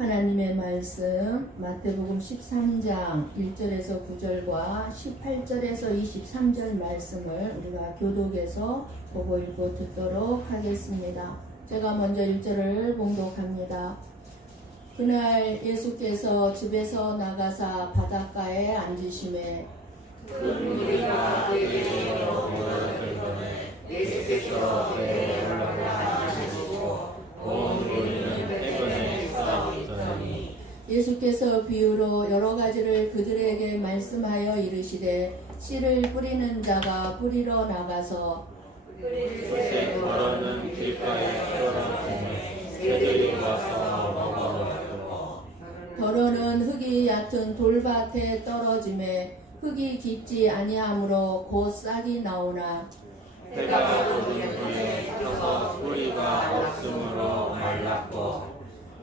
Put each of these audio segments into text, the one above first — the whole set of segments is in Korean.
하나님의 말씀 마태복음 13장 1절에서 9절과 18절에서 23절 말씀을 우리가 교독해서 보고 읽고 듣도록 하겠습니다. 제가 먼저 1절을 봉독합니다. 그날 예수께서 집에서 나가사 바닷가에 앉으시매 큰 무리가 그에게 모여들거늘 예수께서 배에 올라가 앉으시고 온 무리는 해변에 서 있더니 예수께서 비유로 여러 가지를 그들에게 말씀하여 이르시되 씨를 뿌리는 자가 뿌리러 나가서 새 더러는 길가에 떨어지매 새들이 와서 먹어버리고 더러는 흙이 얕은 돌밭에 떨어지매 흙이 깊지 아니하므로 곧 싹이 나오나 해가 돋은 후에 펴서 뿌리가 없으므로 말랐고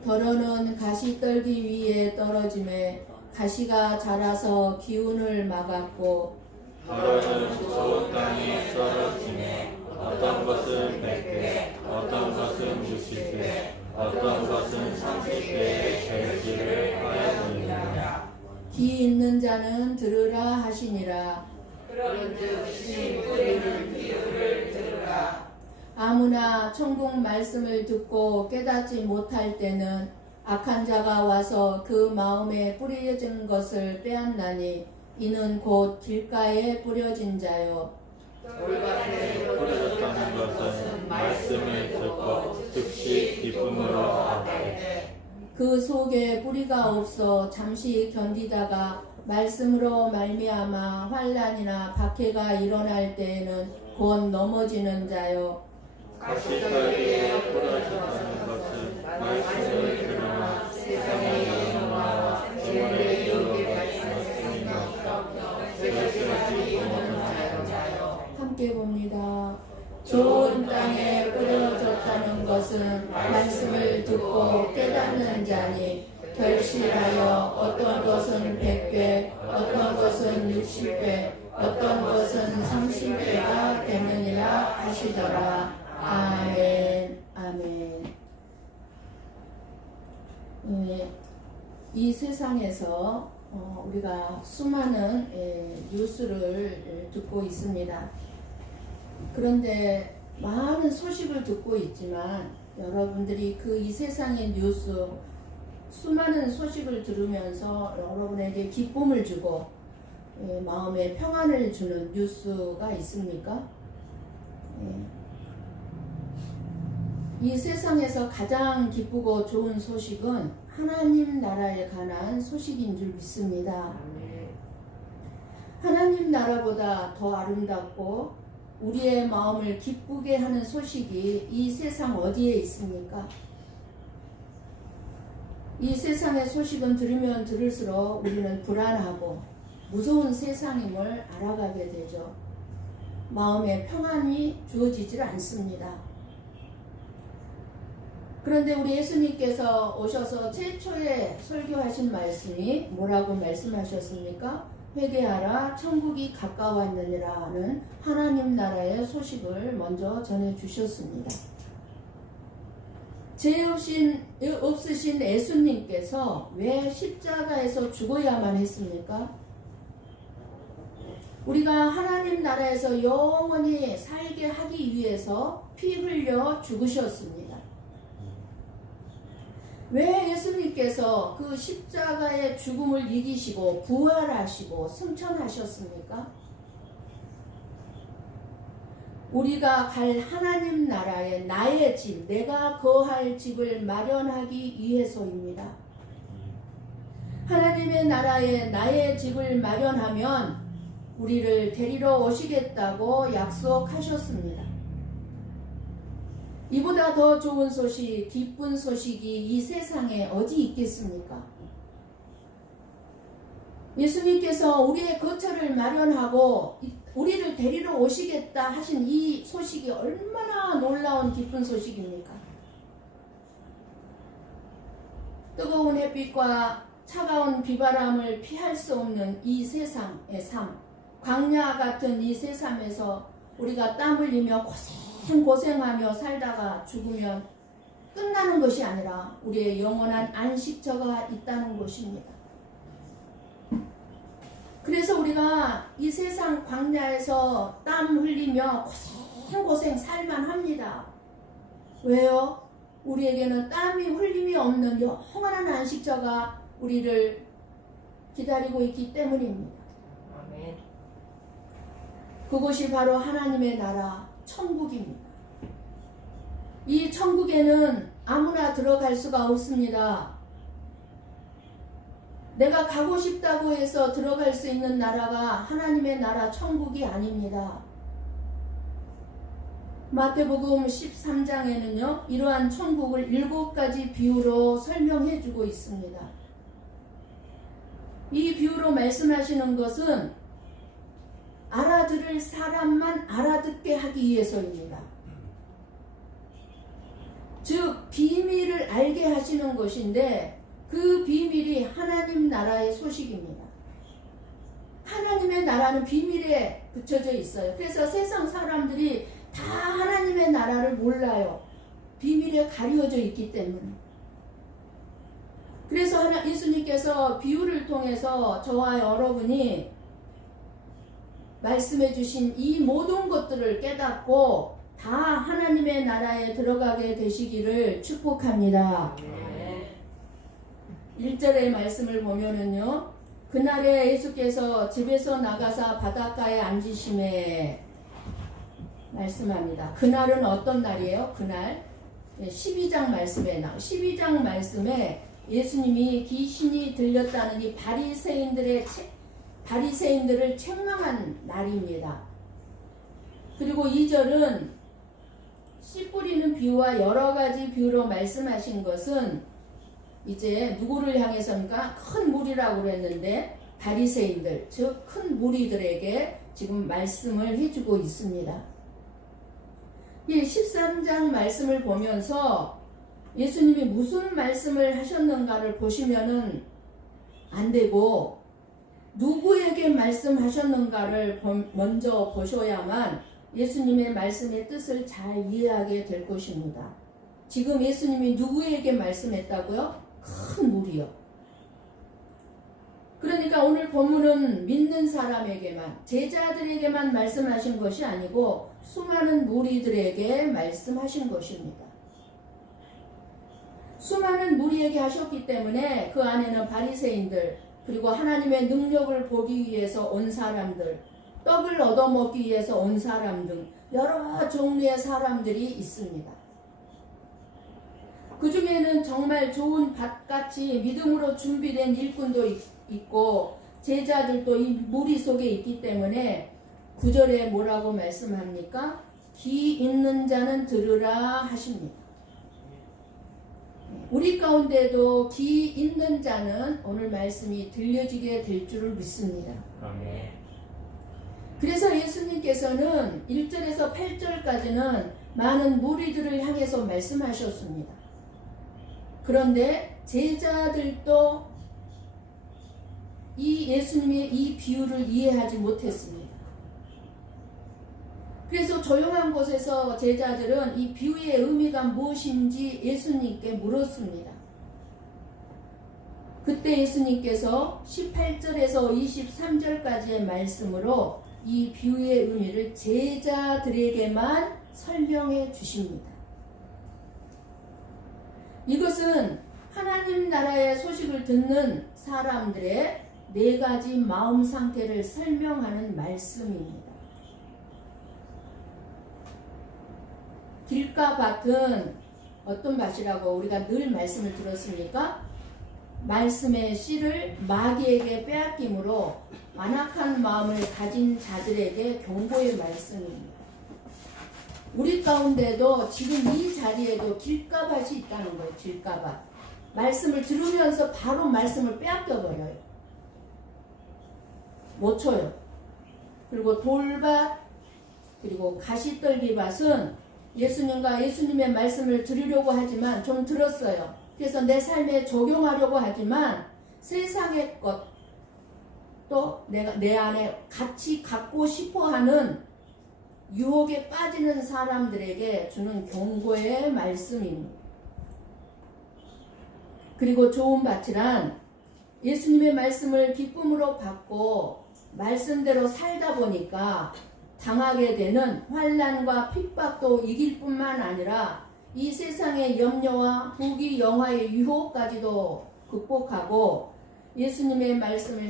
더러는 가시떨기 위에 떨어지매 가시가 자라서 기운을 막았고 더러는 좋은 땅에 떨어지매 어떤 것은 100배 어떤 것은 60배 어떤 것은 30배의 결실을 하였느니라. 귀 있는 자는 들으라 하시니라. 그런즉 씨 뿌리는 비유를 들으라. 아무나 천국 말씀을 듣고 깨닫지 못할 때는 악한 자가 와서 그 마음에 뿌려진 것을 빼앗나니 이는 곧 길가에 뿌려진 자요. 돌밭에 뿌려졌다는 것은 말씀을 듣고 즉시 기쁨으로 받되 그 속에 뿌리가 없어 잠시 견디다가 말씀으로 말미암아 환난이나 박해가 일어날 때에는 곧 넘어지는 자요. 가시떨기에 뿌려졌다는 것은 말씀을 들으나 세상의 영화와 주의 이름에 말씀이 없어 새것을 못하는 자요. 함께 봅니다. 좋은 땅에 뿌려졌다는 것은 말씀을 듣고 깨닫는 자니 결실하여 어떤 것은 100배, 어떤 것은 60배, 어떤 것은 30배가 되느니라 하시더라. 아멘. 아멘. 이 세상에서 우리가 수많은 뉴스를 듣고 있습니다. 그런데 많은 소식을 듣고 있지만 여러분들이 그 이 세상의 뉴스 수많은 소식을 들으면서 여러분에게 기쁨을 주고 마음에 평안을 주는 뉴스가 있습니까? 이 세상에서 가장 기쁘고 좋은 소식은 하나님 나라에 관한 소식인 줄 믿습니다. 하나님 나라보다 더 아름답고 우리의 마음을 기쁘게 하는 소식이 이 세상 어디에 있습니까? 이 세상의 소식은 들으면 들을수록 우리는 불안하고 무서운 세상임을 알아가게 되죠. 마음에 평안이 주어지질 않습니다. 그런데 우리 예수님께서 오셔서 최초에 설교하신 말씀이 뭐라고 말씀하셨습니까? 회개하라 천국이 가까웠느니라는 하나님 나라의 소식을 먼저 전해주셨습니다. 죄 없으신 예수님께서 왜 십자가에서 죽어야만 했습니까? 우리가 하나님 나라에서 영원히 살게 하기 위해서 피 흘려 죽으셨습니다. 왜 예수님께서 그 십자가의 죽음을 이기시고 부활하시고 승천하셨습니까? 우리가 갈 하나님 나라에 나의 집, 내가 거할 집을 마련하기 위해서입니다. 하나님의 나라에 나의 집을 마련하면 우리를 데리러 오시겠다고 약속하셨습니다. 이보다 더 좋은 소식, 기쁜 소식이 이 세상에 어디 있겠습니까? 예수님께서 우리의 거처를 마련하고 우리를 데리러 오시겠다 하신 이 소식이 얼마나 놀라운 기쁜 소식입니까? 뜨거운 햇빛과 차가운 비바람을 피할 수 없는 이 세상의 삶, 광야 같은 이 세상에서 우리가 땀 흘리며 고생하며 살다가 죽으면 끝나는 것이 아니라 우리의 영원한 안식처가 있다는 것입니다. 그래서 우리가 이 세상 광야에서 땀 흘리며 고생고생 살만합니다. 왜요? 우리에게는 땀이 흘림이 없는 영원한 안식처가 우리를 기다리고 있기 때문입니다. 아멘. 그것이 바로 하나님의 나라 천국입니다. 이 천국에는 아무나 들어갈 수가 없습니다. 내가 가고 싶다고 해서 들어갈 수 있는 나라가 하나님의 나라 천국이 아닙니다. 마태복음 13장에는요, 이러한 천국을 7가지 비유로 설명해 주고 있습니다. 이 비유로 말씀하시는 것은 알아들을 사람만 알아듣게 하기 위해서입니다. 즉, 비밀을 알게 하시는 것인데 그 비밀이 하나님 나라의 소식입니다. 하나님의 나라는 비밀에 붙여져 있어요. 그래서 세상 사람들이 다 하나님의 나라를 몰라요. 비밀에 가려져 있기 때문에. 그래서 예수님께서 비유를 통해서 저와 여러분이 말씀해 주신 이 모든 것들을 깨닫고 다 하나님의 나라에 들어가게 되시기를 축복합니다. 1절의 말씀을 보면은요, 그날에 예수께서 집에서 나가사 바닷가에 앉으심에 말씀합니다. 그날은 어떤 날이에요? 그날 12장 말씀에 12장 말씀에 예수님이 귀신이 들렸다는 이 바리새인들을 책망한 날입니다. 그리고 2절은 씨 뿌리는 비유와 여러 가지 비유로 말씀하신 것은 이제 누구를 향해서입니까? 큰 무리라고 그랬는데 바리새인들, 즉 큰 무리들에게 지금 말씀을 해주고 있습니다. 이 13장 말씀을 보면서 예수님이 무슨 말씀을 하셨는가를 보시면은 안 되고 누구에게 말씀하셨는가를 먼저 보셔야만 예수님의 말씀의 뜻을 잘 이해하게 될 것입니다. 지금 예수님이 누구에게 말씀했다고요? 큰 무리요. 그러니까 오늘 본문은 믿는 사람에게만, 제자들에게만 말씀하신 것이 아니고 수많은 무리들에게 말씀하신 것입니다. 수많은 무리에게 하셨기 때문에 그 안에는 바리새인들, 그리고 하나님의 능력을 보기 위해서 온 사람들, 떡을 얻어먹기 위해서 온 사람 등 여러 종류의 사람들이 있습니다. 그 중에는 정말 좋은 밭같이 믿음으로 준비된 일꾼도 있고 제자들도 이 무리 속에 있기 때문에 9절에 뭐라고 말씀합니까? 귀 있는 자는 들으라 하십니다. 우리 가운데도 귀 있는 자는 오늘 말씀이 들려지게 될 줄을 믿습니다. 아멘. 그래서 예수님께서는 1절에서 8절까지는 많은 무리들을 향해서 말씀하셨습니다. 그런데 제자들도 이 예수님의 이 비유를 이해하지 못했습니다. 그래서 조용한 곳에서 제자들은 이 비유의 의미가 무엇인지 예수님께 물었습니다. 그때 예수님께서 18절에서 23절까지의 말씀으로 이 비유의 의미를 제자들에게만 설명해 주십니다. 이것은 하나님 나라의 소식을 듣는 사람들의 4가지 마음 상태를 설명하는 말씀입니다. 길가 밭은 어떤 밭이라고 우리가 늘 말씀을 들었습니까? 말씀의 씨를 마귀에게 빼앗김으로 완악한 마음을 가진 자들에게 경고의 말씀입니다. 우리 가운데도 지금 이 자리에도 길가밭이 있다는 거예요. 길가밭. 말씀을 들으면서 바로 말씀을 빼앗겨버려요. 못 쳐요. 그리고 돌밭, 그리고 가시떨기밭은 예수님과 예수님의 말씀을 들으려고 하지만 좀 들었어요. 그래서 내 삶에 적용하려고 하지만 세상의 것, 또 내 안에 같이 갖고 싶어하는 유혹에 빠지는 사람들에게 주는 경고의 말씀입니다. 그리고 좋은 밭이란 예수님의 말씀을 기쁨으로 받고 말씀대로 살다 보니까 당하게 되는 환난과 핍박도 이길 뿐만 아니라 이 세상의 염려와 부귀 영화의 유혹까지도 극복하고 예수님의 말씀을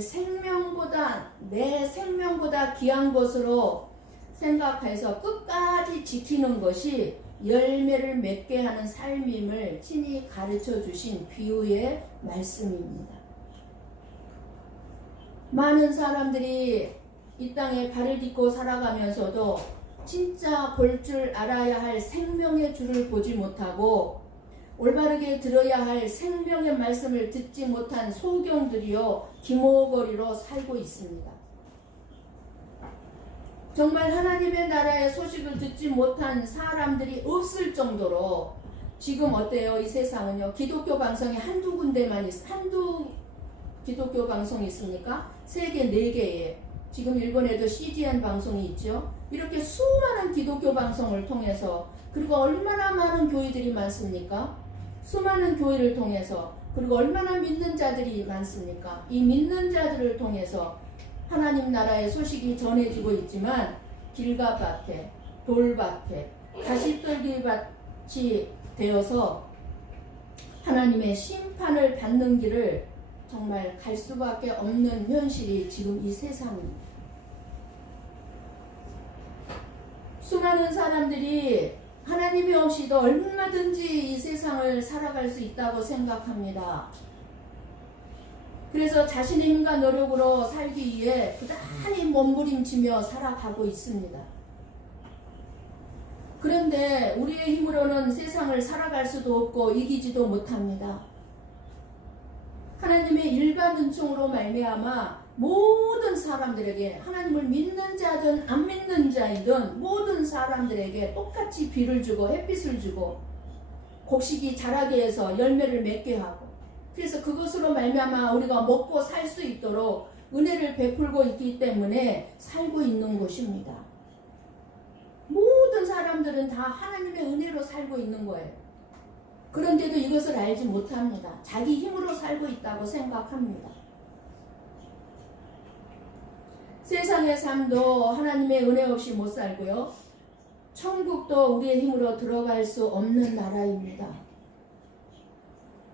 내 생명보다 귀한 것으로 생각해서 끝까지 지키는 것이 열매를 맺게 하는 삶임을 친히 가르쳐 주신 비유의 말씀입니다. 많은 사람들이 이 땅에 발을 딛고 살아가면서도 진짜 볼 줄 알아야 할 생명의 줄을 보지 못하고 올바르게 들어야 할 생명의 말씀을 듣지 못한 소경들이요 기모거리로 살고 있습니다. 정말 하나님의 나라의 소식을 듣지 못한 사람들이 없을 정도로 지금 어때요? 이 세상은요. 기독교 방송이 한두 기독교 방송이 있습니까? 세계 4개에 지금 일본에도 CGN 방송이 있죠. 이렇게 수많은 기독교 방송을 통해서 그리고 얼마나 많은 교회들이 많습니까? 수많은 교회를 통해서 그리고 얼마나 믿는 자들이 많습니까? 이 믿는 자들을 통해서 하나님 나라의 소식이 전해지고 있지만 길가 밭에 돌밭에 가시떨기밭이 되어서 하나님의 심판을 받는 길을 정말 갈 수밖에 없는 현실이 지금 이 세상입니다. 수많은 사람들이 하나님이 없이도 얼마든지 이 세상을 살아갈 수 있다고 생각합니다. 그래서 자신의 힘과 노력으로 살기 위해 부단히 몸부림치며 살아가고 있습니다. 그런데 우리의 힘으로는 세상을 살아갈 수도 없고 이기지도 못합니다. 하나님의 일반 은총으로 말미암아 모든 사람들에게 하나님을 믿는 자든 안 믿는 자이든 모든 사람들에게 똑같이 비를 주고 햇빛을 주고 곡식이 자라게 해서 열매를 맺게 하고 그래서 그것으로 말미암아 우리가 먹고 살 수 있도록 은혜를 베풀고 있기 때문에 살고 있는 것입니다. 모든 사람들은 다 하나님의 은혜로 살고 있는 거예요. 그런데도 이것을 알지 못합니다. 자기 힘으로 살고 있다고 생각합니다. 세상의 삶도 하나님의 은혜 없이 못 살고요. 천국도 우리의 힘으로 들어갈 수 없는 나라입니다.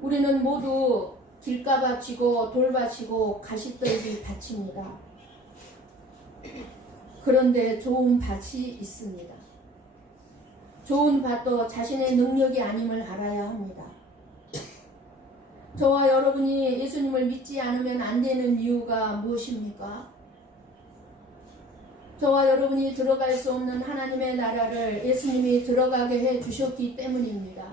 우리는 모두 길가밭이고 돌밭이고 가시떨기 밭입니다. 그런데 좋은 밭이 있습니다. 좋은 밭도 자신의 능력이 아님을 알아야 합니다. 저와 여러분이 예수님을 믿지 않으면 안 되는 이유가 무엇입니까? 저와 여러분이 들어갈 수 없는 하나님의 나라를 예수님이 들어가게 해 주셨기 때문입니다.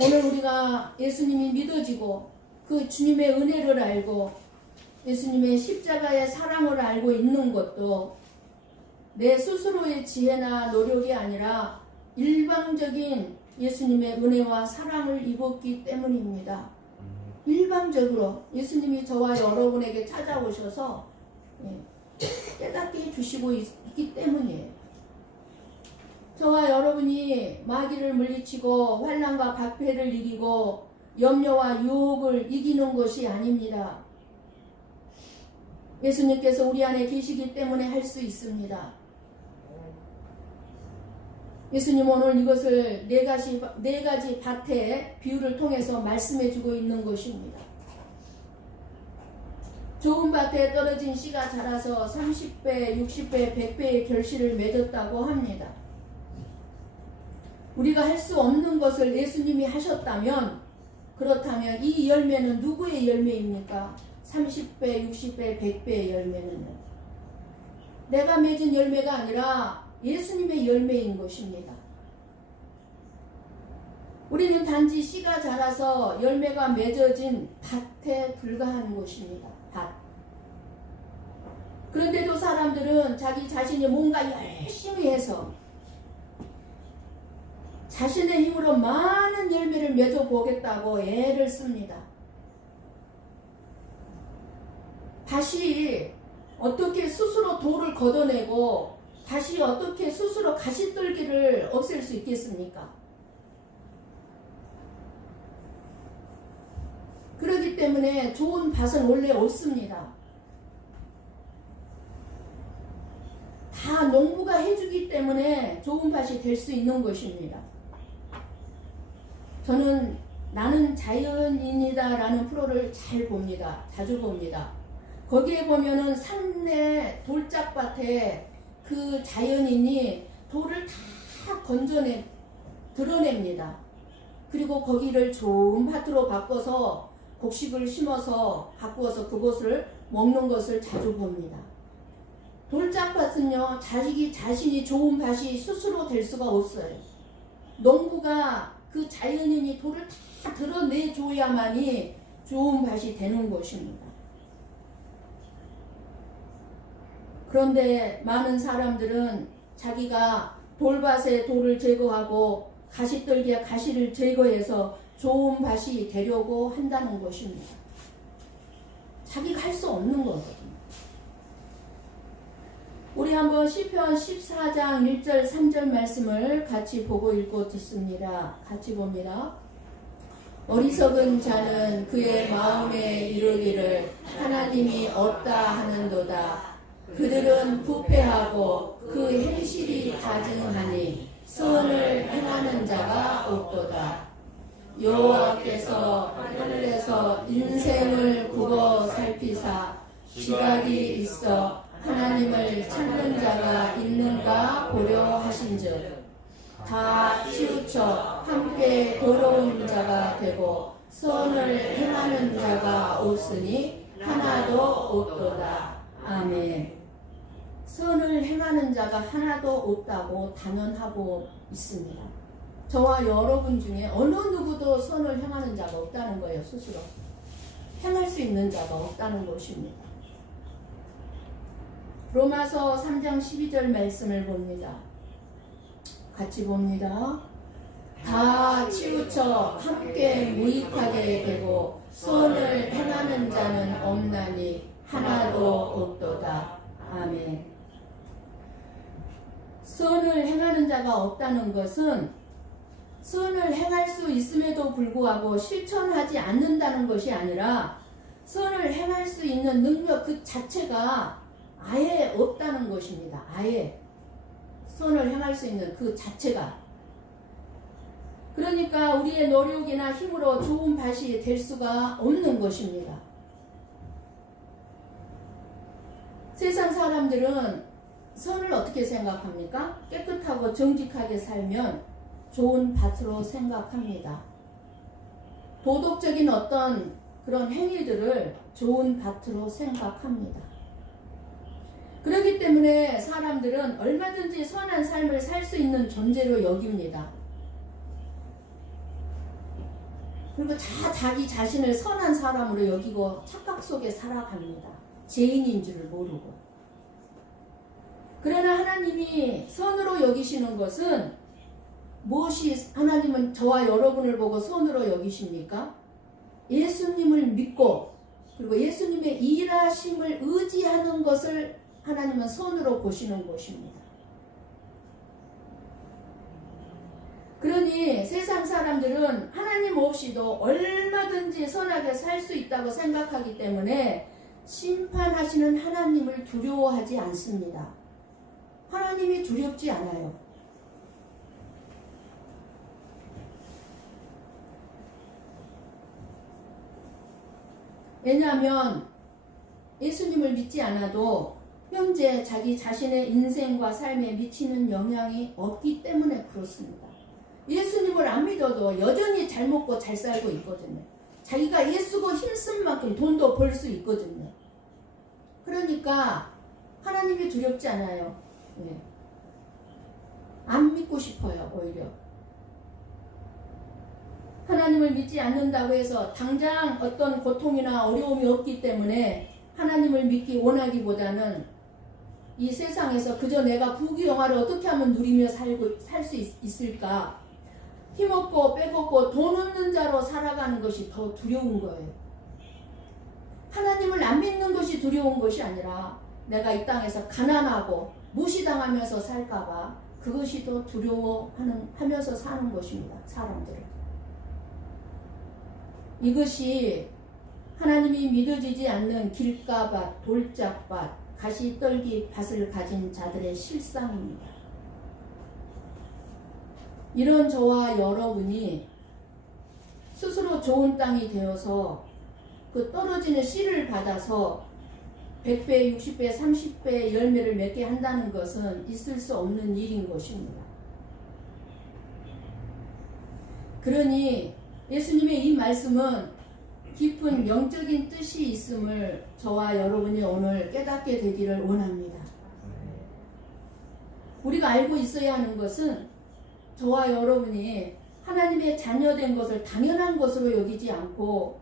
오늘 우리가 예수님이 믿어지고 그 주님의 은혜를 알고 예수님의 십자가의 사랑을 알고 있는 것도 내 스스로의 지혜나 노력이 아니라 일방적인 예수님의 은혜와 사랑을 입었기 때문입니다. 일방적으로 예수님이 저와 여러분에게 찾아오셔서 깨닫게 해주시고 있기 때문이에요. 저와 여러분이 마귀를 물리치고 환난과 박해를 이기고 염려와 유혹을 이기는 것이 아닙니다. 예수님께서 우리 안에 계시기 때문에 할 수 있습니다. 예수님 오늘 이것을 네 가지 밭의 비유를 통해서 말씀해주고 있는 것입니다. 좋은 밭에 떨어진 씨가 자라서 30배, 60배, 100배의 결실을 맺었다고 합니다. 우리가 할 수 없는 것을 예수님이 하셨다면 그렇다면 이 열매는 누구의 열매입니까? 30배, 60배, 100배의 열매는요. 내가 맺은 열매가 아니라 예수님의 열매인 것입니다. 우리는 단지 씨가 자라서 열매가 맺어진 밭에 불과한 것입니다. 밭. 그런데도 사람들은 자기 자신이 뭔가 열심히 해서 자신의 힘으로 많은 열매를 맺어보겠다고 애를 씁니다. 다시 어떻게 스스로 돌을 걷어내고 다시 어떻게 스스로 가시떨기를 없앨 수 있겠습니까? 때문에 좋은 밭은 원래 없습니다. 다 농부가 해주기 때문에 좋은 밭이 될 수 있는 것입니다. 저는 나는 자연인이다 라는 프로를 잘 봅니다. 자주 봅니다. 거기에 보면은 산내 돌짝밭에 그 자연인이 돌을 다 드러냅니다. 그리고 거기를 좋은 밭으로 바꿔서 곡식을 심어서 바꾸어서 그것을 먹는 것을 자주 봅니다. 돌짝밭은요, 자신이 좋은 밭이 스스로 될 수가 없어요. 농부가 그 자연인이 돌을 다 드러내줘야만이 좋은 밭이 되는 것입니다. 그런데 많은 사람들은 자기가 돌밭에 돌을 제거하고 가시떨기에 가시를 제거해서 좋은 밭이 되려고 한다는 것입니다. 자기가 할 수 없는 거거든요. 우리 한번 시편 14장 1절 3절 말씀을 같이 보고 읽고 듣습니다. 같이 봅니다. 어리석은 자는 그의 마음에 이르기를 하나님이 없다 하는도다. 그들은 부패하고 그 행실이 가증하니 선을 행하는 자가 없도다. 여호와께서 하늘에서 인생을 굽어 살피사 지각이 있어 하나님을 찾는 자가 있는가 보려 하신즉 다 치우쳐 함께 더러운 자가 되고 선을 행하는 자가 없으니 하나도 없도다. 아멘. 선을 행하는 자가 하나도 없다고 단언하고 있습니다. 저와 여러분 중에 어느 누구도 선을 행하는 자가 없다는 거예요. 스스로 행할 수 있는 자가 없다는 것입니다. 로마서 3장 12절 말씀을 봅니다. 같이 봅니다. 다 치우쳐 함께 무익하게 되고 선을 행하는 자는 없나니 하나도 없도다. 아멘. 선을 행하는 자가 없다는 것은 선을 행할 수 있음에도 불구하고 실천하지 않는다는 것이 아니라 선을 행할 수 있는 능력 그 자체가 아예 없다는 것입니다. 아예 선을 행할 수 있는 그 자체가. 그러니까 우리의 노력이나 힘으로 좋은 밭이 될 수가 없는 것입니다. 세상 사람들은 선을 어떻게 생각합니까? 깨끗하고 정직하게 살면 좋은 밭으로 생각합니다. 도덕적인 어떤 그런 행위들을 좋은 밭으로 생각합니다. 그렇기 때문에 사람들은 얼마든지 선한 삶을 살 수 있는 존재로 여깁니다. 그리고 자기 자신을 선한 사람으로 여기고 착각 속에 살아갑니다. 죄인인 줄을 모르고. 그러나 하나님이 선으로 여기시는 것은 무엇이 하나님은 저와 여러분을 보고 선으로 여기십니까? 예수님을 믿고 그리고 예수님의 일하심을 의지하는 것을 하나님은 선으로 보시는 것입니다. 그러니 세상 사람들은 하나님 없이도 얼마든지 선하게 살 수 있다고 생각하기 때문에 심판하시는 하나님을 두려워하지 않습니다. 하나님이 두렵지 않아요. 왜냐하면 예수님을 믿지 않아도 현재 자기 자신의 인생과 삶에 미치는 영향이 없기 때문에 그렇습니다. 예수님을 안 믿어도 여전히 잘 먹고 잘 살고 있거든요. 자기가 예수고 힘쓴 만큼 돈도 벌 수 있거든요. 그러니까 하나님이 두렵지 않아요. 네. 안 믿고 싶어요. 오히려 하나님을 믿지 않는다고 해서 당장 어떤 고통이나 어려움이 없기 때문에 하나님을 믿기 원하기보다는 이 세상에서 그저 내가 부귀영화를 어떻게 하면 누리며 살 수 있을까, 힘없고 빼먹고 돈 없는 자로 살아가는 것이 더 두려운 거예요. 하나님을 안 믿는 것이 두려운 것이 아니라 내가 이 땅에서 가난하고 무시당하면서 살까봐 그것이 더 두려워하면서 사는 것입니다. 사람들은. 이것이 하나님이 믿어지지 않는 길가밭, 돌짝밭, 가시떨기 밭을 가진 자들의 실상입니다. 이런 저와 여러분이 스스로 좋은 땅이 되어서 그 떨어지는 씨를 받아서 100배, 60배, 30배 열매를 맺게 한다는 것은 있을 수 없는 일인 것입니다. 그러니 예수님의 이 말씀은 깊은 영적인 뜻이 있음을 저와 여러분이 오늘 깨닫게 되기를 원합니다. 우리가 알고 있어야 하는 것은 저와 여러분이 하나님의 자녀된 것을 당연한 것으로 여기지 않고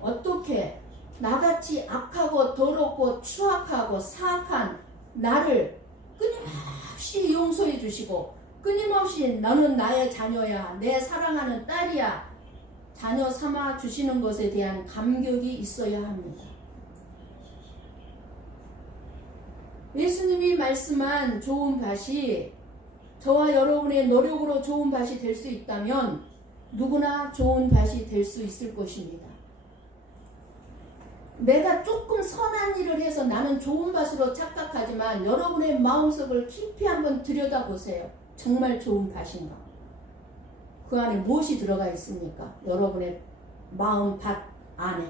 어떻게 나같이 악하고 더럽고 추악하고 사악한 나를 끊임없이 용서해 주시고 끊임없이 너는 나의 자녀야, 내 사랑하는 딸이야 자녀 삼아 주시는 것에 대한 감격이 있어야 합니다. 예수님이 말씀한 좋은 밭이 저와 여러분의 노력으로 좋은 밭이 될 수 있다면 누구나 좋은 밭이 될 수 있을 것입니다. 내가 조금 선한 일을 해서 나는 좋은 밭으로 착각하지만 여러분의 마음속을 깊이 한번 들여다보세요. 정말 좋은 밭인가? 그 안에 무엇이 들어가 있습니까? 여러분의 마음 밭 안에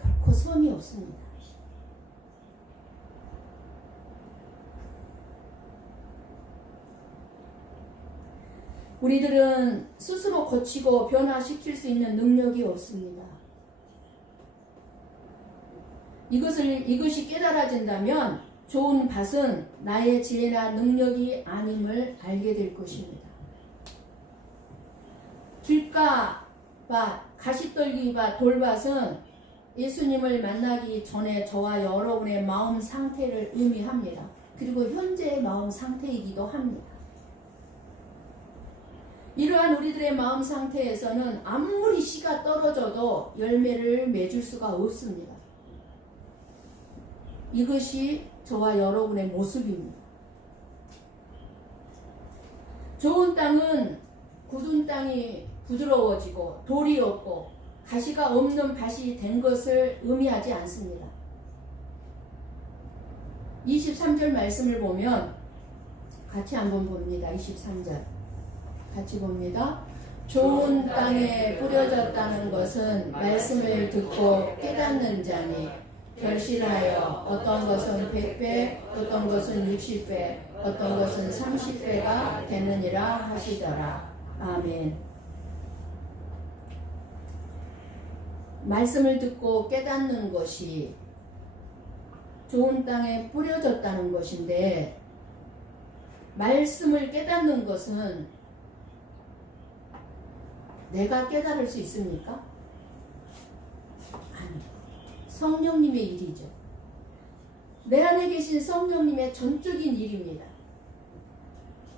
결코 선이 없습니다. 우리들은 스스로 고치고 변화시킬 수 있는 능력이 없습니다. 이것이 깨달아진다면 좋은 밭은 나의 지혜나 능력이 아님을 알게 될 것입니다. 길가밭, 가시떨기밭, 돌밭은 예수님을 만나기 전에 저와 여러분의 마음 상태를 의미합니다. 그리고 현재의 마음 상태이기도 합니다. 이러한 우리들의 마음 상태에서는 아무리 씨가 떨어져도 열매를 맺을 수가 없습니다. 이것이 저와 여러분의 모습입니다. 좋은 땅은 굳은 땅이 부드러워지고 돌이 없고 가시가 없는 밭이 된 것을 의미하지 않습니다. 23절 말씀을 보면 같이 한번 봅니다. 23절 같이 봅니다. 좋은 땅에 뿌려졌다는 것은 말씀을 듣고 깨닫는 자니 결실하여 어떤 것은 100배, 어떤 것은 60배, 어떤 것은 30배가 되느니라 하시더라. 아멘. 말씀을 듣고 깨닫는 것이 좋은 땅에 뿌려졌다는 것인데, 말씀을 깨닫는 것은 내가 깨달을 수 있습니까? 아니, 성령님의 일이죠. 내 안에 계신 성령님의 전적인 일입니다.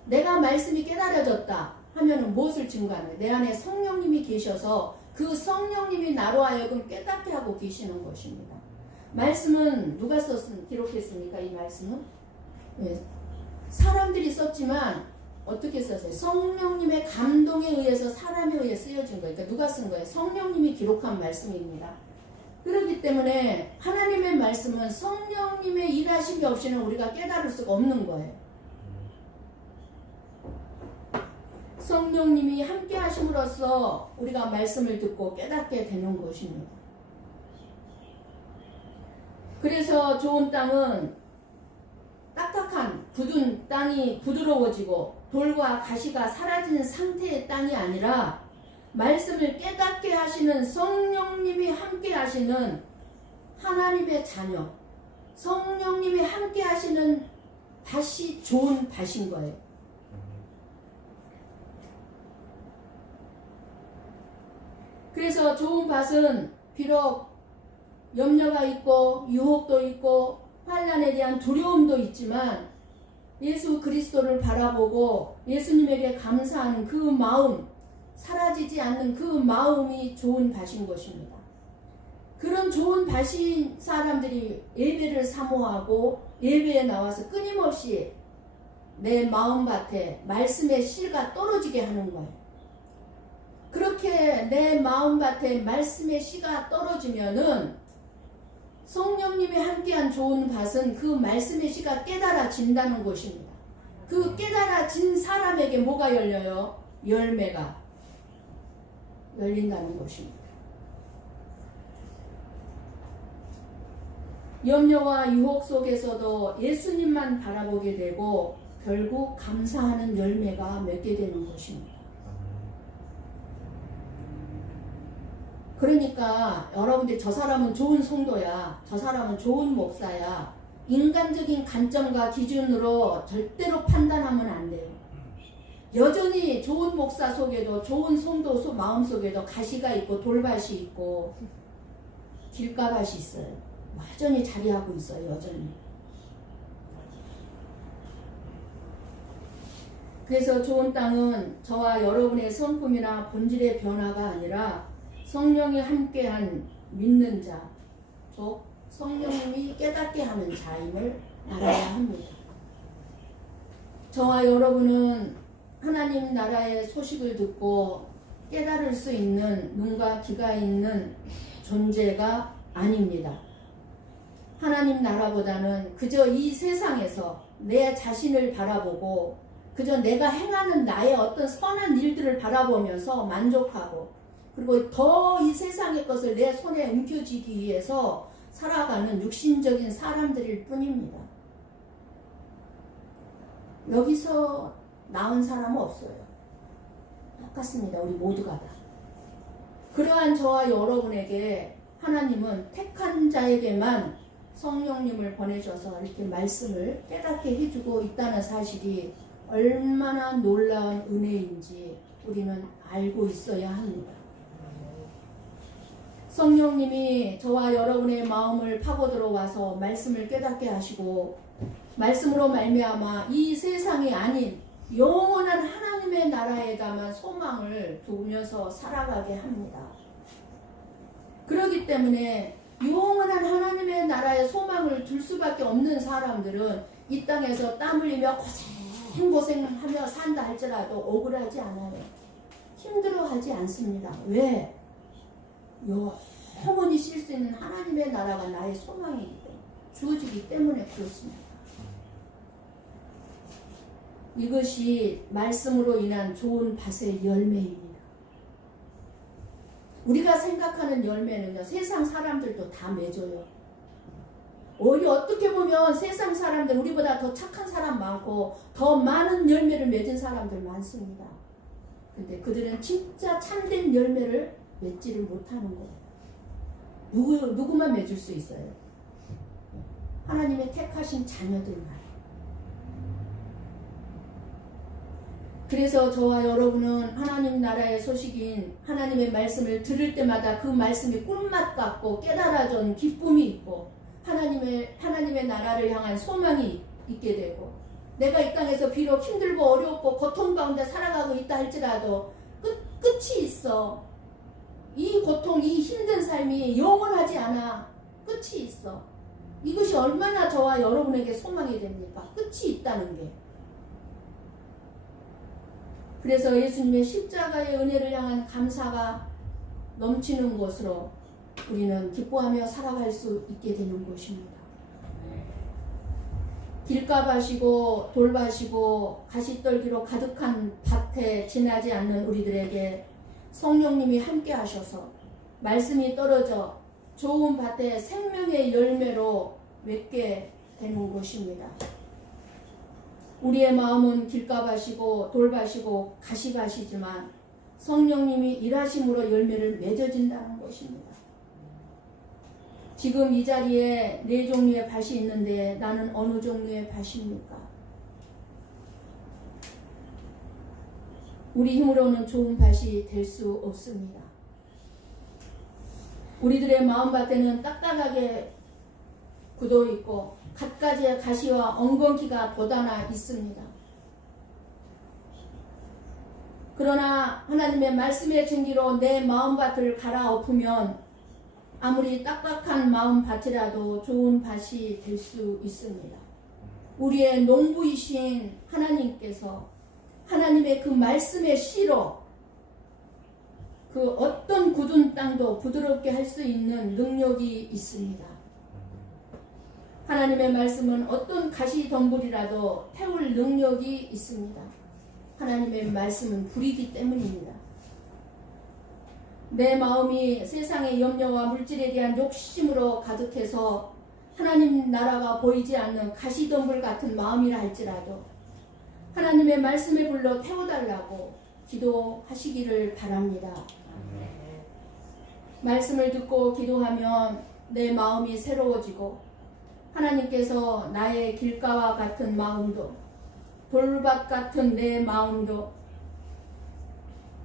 내가 말씀이 깨달아졌다 하면 무엇을 증거하는 거예요? 내 안에 성령님이 계셔서 그 성령님이 나로 하여금 깨닫게 하고 계시는 것입니다. 말씀은 누가 기록했습니까? 이 말씀은? 네. 사람들이 썼지만 어떻게 썼어요? 성령님의 감동에 의해서 사람에 의해 쓰여진 거예요. 그러니까 누가 쓴 거예요? 성령님이 기록한 말씀입니다. 그렇기 때문에 하나님의 말씀은 성령님의 일하심이 없이는 우리가 깨달을 수가 없는 거예요. 성령님이 함께 하심으로써 우리가 말씀을 듣고 깨닫게 되는 것입니다. 그래서 좋은 땅은 딱딱한 굳은 땅이 부드러워지고 돌과 가시가 사라지는 상태의 땅이 아니라 말씀을 깨닫게 하시는 성령님이 함께 하시는 하나님의 자녀, 성령님이 함께 하시는 밭이 좋은 밭인 거예요. 그래서 좋은 밭은 비록 염려가 있고 유혹도 있고 환난에 대한 두려움도 있지만 예수 그리스도를 바라보고 예수님에게 감사하는 그 마음, 사라지지 않는 그 마음이 좋은 밭인 것입니다. 그런 좋은 밭인 사람들이 예배를 사모하고 예배에 나와서 끊임없이 내 마음밭에 말씀의 씨가 떨어지게 하는 거예요. 그렇게 내 마음밭에 말씀의 씨가 떨어지면은 성령님이 함께한 좋은 밭은 그 말씀의 씨가 깨달아진다는 것입니다. 그 깨달아진 사람에게 뭐가 열려요? 열매가 열린다는 것입니다. 염려와 유혹 속에서도 예수님만 바라보게 되고 결국 감사하는 열매가 맺게 되는 것입니다. 그러니까 여러분들 저 사람은 좋은 성도야, 저 사람은 좋은 목사야, 인간적인 관점과 기준으로 절대로 판단하면 안 돼요. 여전히 좋은 목사 속에도, 좋은 성도 마음 속에도 가시가 있고 돌밭이 있고 길가밭이 있어요. 여전히 자리하고 있어요. 여전히. 그래서 좋은 땅은 저와 여러분의 성품이나 본질의 변화가 아니라 성령이 함께한 믿는 자, 즉 성령님이 깨닫게 하는 자임을 알아야 합니다. 저와 여러분은 하나님 나라의 소식을 듣고 깨달을 수 있는 눈과 귀가 있는 존재가 아닙니다. 하나님 나라보다는 그저 이 세상에서 내 자신을 바라보고 그저 내가 행하는 나의 어떤 선한 일들을 바라보면서 만족하고 그리고 더 이 세상의 것을 내 손에 움켜쥐기 위해서 살아가는 육신적인 사람들일 뿐입니다. 여기서 나은 사람은 없어요. 똑같습니다. 우리 모두가 다. 그러한 저와 여러분에게 하나님은 택한 자에게만 성령님을 보내셔서 이렇게 말씀을 깨닫게 해주고 있다는 사실이 얼마나 놀라운 은혜인지 우리는 알고 있어야 합니다. 성령님이 저와 여러분의 마음을 파고 들어와서 말씀을 깨닫게 하시고 말씀으로 말미암아 이 세상이 아닌 영원한 하나님의 나라에다만 소망을 두면서 살아가게 합니다. 그렇기 때문에 영원한 하나님의 나라에 소망을 둘 수밖에 없는 사람들은 이 땅에서 땀 흘리며 고생하며 산다 할지라도 억울하지 않아요. 힘들어하지 않습니다. 왜? 영원히 쉴 수 있는 하나님의 나라가 나의 소망이기 때문에, 주어지기 때문에 그렇습니다. 이것이 말씀으로 인한 좋은 밭의 열매입니다. 우리가 생각하는 열매는요, 세상 사람들도 다 맺어요. 우리 어떻게 보면 세상 사람들, 우리보다 더 착한 사람 많고 더 많은 열매를 맺은 사람들 많습니다. 근데 그들은 진짜 참된 열매를 맺지를 못하는 거예요. 누구만 맺을 수 있어요? 하나님의 택하신 자녀들만. 그래서 저와 여러분은 하나님 나라의 소식인 하나님의 말씀을 들을 때마다 그 말씀이 꿀맛 같고 깨달아진 기쁨이 있고 하나님의 나라를 향한 소망이 있게 되고, 내가 이 땅에서 비록 힘들고 어렵고 고통 가운데 살아가고 있다 할지라도 끝이 있어. 이 고통, 이 힘든 삶이 영원하지 않아. 끝이 있어. 이것이 얼마나 저와 여러분에게 소망이 됩니까? 끝이 있다는 게. 그래서 예수님의 십자가의 은혜를 향한 감사가 넘치는 것으로 우리는 기뻐하며 살아갈 수 있게 되는 것입니다. 길가밭이고 돌밭이고 가시떨기로 가득한 밭에 지나지 않는 우리들에게 성령님이 함께 하셔서 말씀이 떨어져 좋은 밭에 생명의 열매로 맺게 되는 것입니다. 우리의 마음은 길가밭이고 돌밭이고 가시밭이지만 성령님이 일하심으로 열매를 맺어진다는 것입니다. 지금 이 자리에 4종류의 밭이 있는데 나는 어느 종류의 밭입니까? 우리 힘으로는 좋은 밭이 될 수 없습니다. 우리들의 마음밭에는 딱딱하게 굳어 있고 갖가지의 가시와 엉겅퀴가 돋아나 있습니다. 그러나 하나님의 말씀의 증기로 내 마음밭을 갈아엎으면 아무리 딱딱한 마음밭이라도 좋은 밭이 될 수 있습니다. 우리의 농부이신 하나님께서 하나님의 그 말씀의 씨로 그 어떤 굳은 땅도 부드럽게 할 수 있는 능력이 있습니다. 하나님의 말씀은 어떤 가시덤불이라도 태울 능력이 있습니다. 하나님의 말씀은 불이기 때문입니다. 내 마음이 세상의 염려와 물질에 대한 욕심으로 가득해서 하나님 나라가 보이지 않는 가시덤불 같은 마음이라 할지라도 하나님의 말씀에 불러 태워달라고 기도하시기를 바랍니다. 말씀을 듣고 기도하면 내 마음이 새로워지고 하나님께서 나의 길가와 같은 마음도 돌밭 같은 내 마음도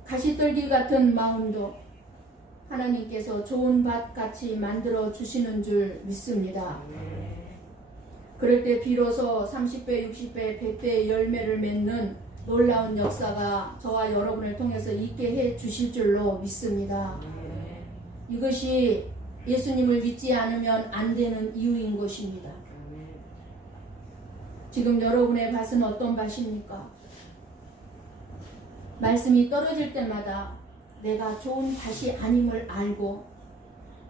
가시떨기 같은 마음도 하나님께서 좋은 밭같이 만들어 주시는 줄 믿습니다. 그럴 때 비로소 30배, 60배, 100배의 열매를 맺는 놀라운 역사가 저와 여러분을 통해서 있게 해 주실 줄로 믿습니다. 이것이 예수님을 믿지 않으면 안 되는 이유인 것입니다. 지금 여러분의 밭은 어떤 밭입니까? 말씀이 떨어질 때마다 내가 좋은 밭이 아님을 알고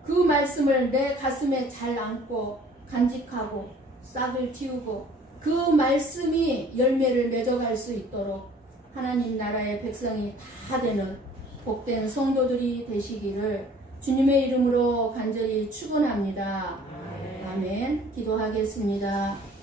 그 말씀을 내 가슴에 잘 안고 간직하고 싹을 틔우고 그 말씀이 열매를 맺어갈 수 있도록 하나님 나라의 백성이 다 되는 복된 성도들이 되시기를 주님의 이름으로 간절히 축원합니다. 아멘. 기도하겠습니다.